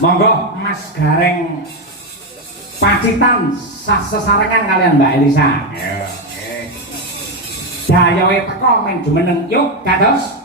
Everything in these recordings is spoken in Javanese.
Monggo Mas Gareng Pacitan sesarengan kalian Mbak Elisa. Dayoe teko men jumeneng yuk kados.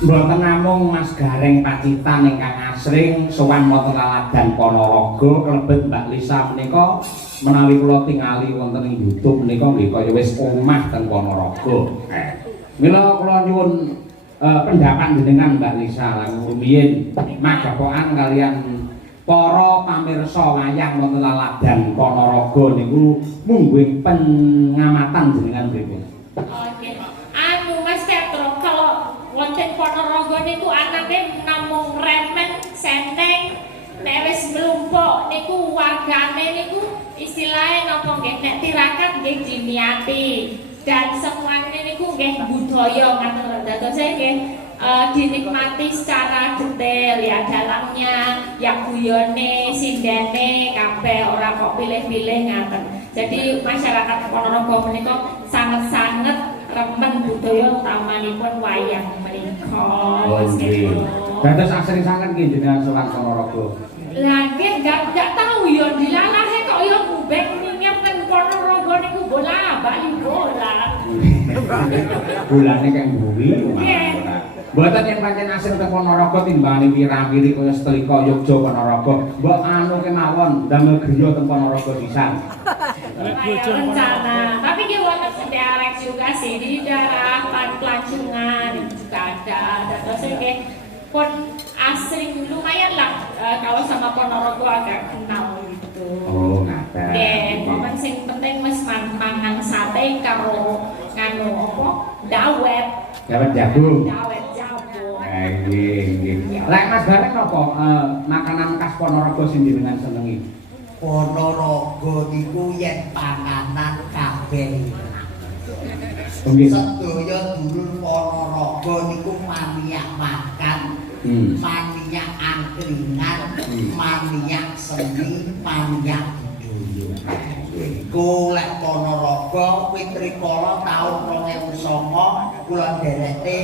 Mboten namung Mas Gareng Pacitan ingkang asring sowan wonten laladan Ponorogo klebet Mbak Lisa menika menawi kula tingali wonten ing YouTube menika nggih kaya wis omah teng Ponorogo. Mila kula nyuwun pendapat jenengan Mbak Lisa lan rumiyin magapokan kalian para pamirsa wayang wonten laladan Ponorogo niku mungguing pengamatan jenengan pripun? Oke. Anu Mas Petro kalau wonten Ponorogo niku anake namung remen seneng nek wis mlumpuk niku wargane niku istilahnya napa nggih nek tirakat nggih diniati dan semuanya niku nggih budaya ngaten dados nggih dinikmati secara detail ya dalamnya ya guyone sindene kabeh ora kok pilih-pilih ngaten. Jadi masyarakat Ponorogo menika sangat-sangat remen budaya utamanipun wayang menika. Dados asring sanget nggih jenengan sowan Ponorogo. Lah nggih enggak tahu ya dilalahe kok ya ngubek ninyep teng Ponorogo niku bola bali bola. Bulane kang buri. Mboten yen pancen asring teng Ponorogo timbangane wira-wiri kaya Setrika Yogya Ponorogo. Mbok anu kemawon damel griya teng Ponorogo pisan. Rencana. Tapi dia wonten Sede Alex juga sih di daerah Pelancongan juga ada. Terus nggih pun asring lumayan lah kalau sama Ponorogo agak kenal gitu. Oh, ngaten. Nggih, momen sing penting wis mangan sate karo nganu apa? Dawet. Dawet jagung. Dawet jagung. Nggih. Lek Mas Gareng napa makanan khas Ponorogo sing jenengan senengi? Ponorogo niku yen panganan kabeh. Sedaya dulur Ponorogo niku maniak makan, maniak angkringan, maniak seni, maniak budaya. Iku lek Ponorogo Witrikala taun 2009 kula ndereke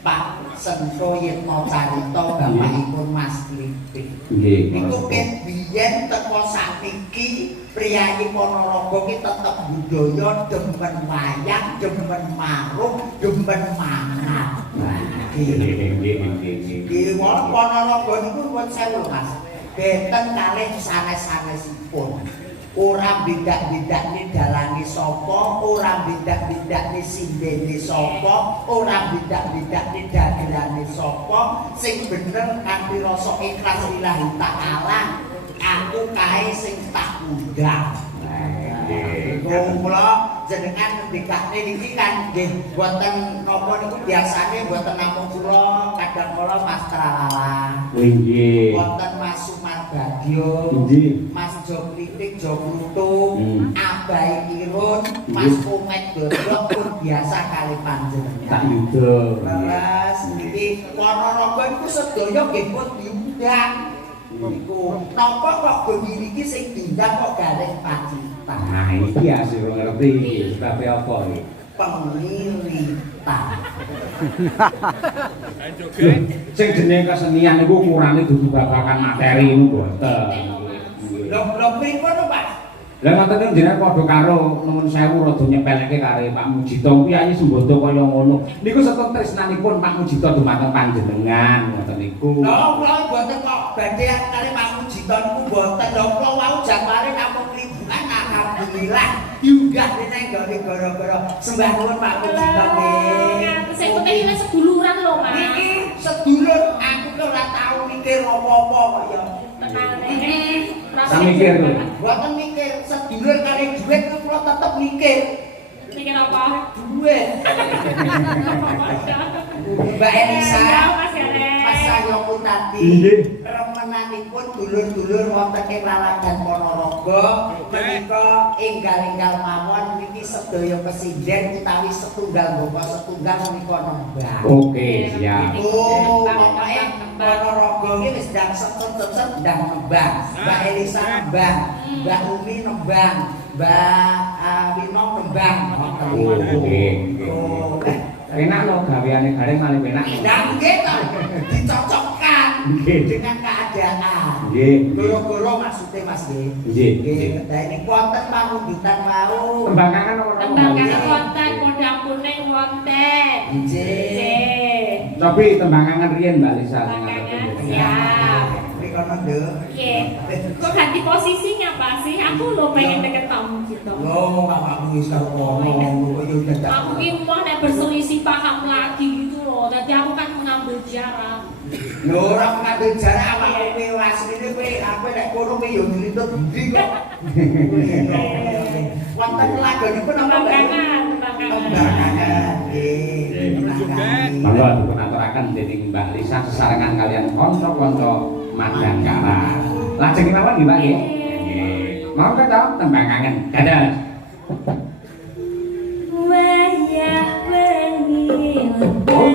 Pak Sento Yitno Carita bapakipun Mas Klipik. Niku ket biyen teko sakniki priyayi Ponorogo ki tetep budaya demen wayang, demen marung, demen mangan. Nggih, Ponorogo niku nuwun sewu Mas. Benten kalih sanes-sanesipun. Ora bidak-bidakne dalange sapa, ora bidak-bidakne sindene sapa, ora bidak-bidakne dagelane sapa, sing bener kanthi rasa ikhlas lillahi ta'ala, aku kae sing tak undang. Kula jenengan ngendikane niki kan nggih boten napa niku biasane boten namung kula kadang kala Mas Tralala. Nggih. Wonten Mas Sumarbagyo. Nggih. Mas Joklitik Joklutung, Abai Irun, Mas Komet Dodok pun biasa kali panjenengan. Tak yuda. Leres niki Ponorogo iku sedaya nggih pun diundang. Niku napa kok bengi iki sing diundang kok Gareng Pacitan. Nah, iki asih ngerti iki sebabe apa iki? Pengliritan. Sing jeneng kesenian niku ukurane dudu babagan materi niku boten. Lho pripun Pak? Lah ngoten niku jenengan padha karo nuwun sewu rada nyepelke karo Pak Mujito kuwi ayi sembodo kaya ngono. Niku setun tresnanipun Pak Mujito dumateng panjenengan ngoten niku. Lho kula mboten kok badhe kali Pak Mujito niku mboten. Lho kula wau jambare namung liburan alhamdulillah diunggah rene nggone gara-gara sembah nuwun Pak Mujito nggih. Saya kok iki seduluran lho, Mas. Iki sedulur aku ki ora tau mikir apa-apa kok ya. Sak mikir lho. Mboten mikir sedulur kali dhuwit ku kula tetep mikir. Mikir apa? Dhuwit. Mbak Elisa, Ya, Mas Yarek. Mas Sayoko tadi. Nggih. Remenanipun dulur-dulur wonten ing Laladan Ponorogo menika enggal-enggal mawon niki sedaya pesinden utawi setunggal bapak setunggal menika nembang. Oke, siap. Oh, pokoke Ponorogo iki wis ndang setut-setut ndang nembang. Mbak Elisa nembang, Mbak Umi nembang, Mbak Wino nembang. Oke. Oh, Enak lho gaweane gareng malih enak. dan gitu dicocokkan Nggih. dengan keadaan. Nggih. Goro-goro maksudnya Mas nggih. Nggih. Nggih, ini wonten pamunggitan mau. Tembangan apa? Tembangan wonten, kondang kuning wonten. Nggih. Cobi tembangan riyen Mbak Lisa. Tembangan siap. Mrikono nduk. Iya. Kok ganti posisinya Pak sih? Aku lo pengen deket kamu gitu. Loh, awakmu wis karo ngomong kok yo dadak. Aku ini mau nek berselisih paham lagi gitu loh. Jadi aku kan mengambil jarak. Lho ora ngambil jarak awakmu kowe asline kowe aku nek kono kowe yo nglintut budi kok. Wonten lagonipun apa Mbak? Tembangan. Tembangan. Nggih. Monggo dipun aturaken dening Mbak Lisa sesarengan kalian kanca-kanca Madangkara. Lajeng mawon nggih Mbak nggih. Nggih. Mau kata tembangan. Dadah. Wayah wengi lan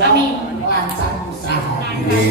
kula Amin. lancar usaha. Lancar.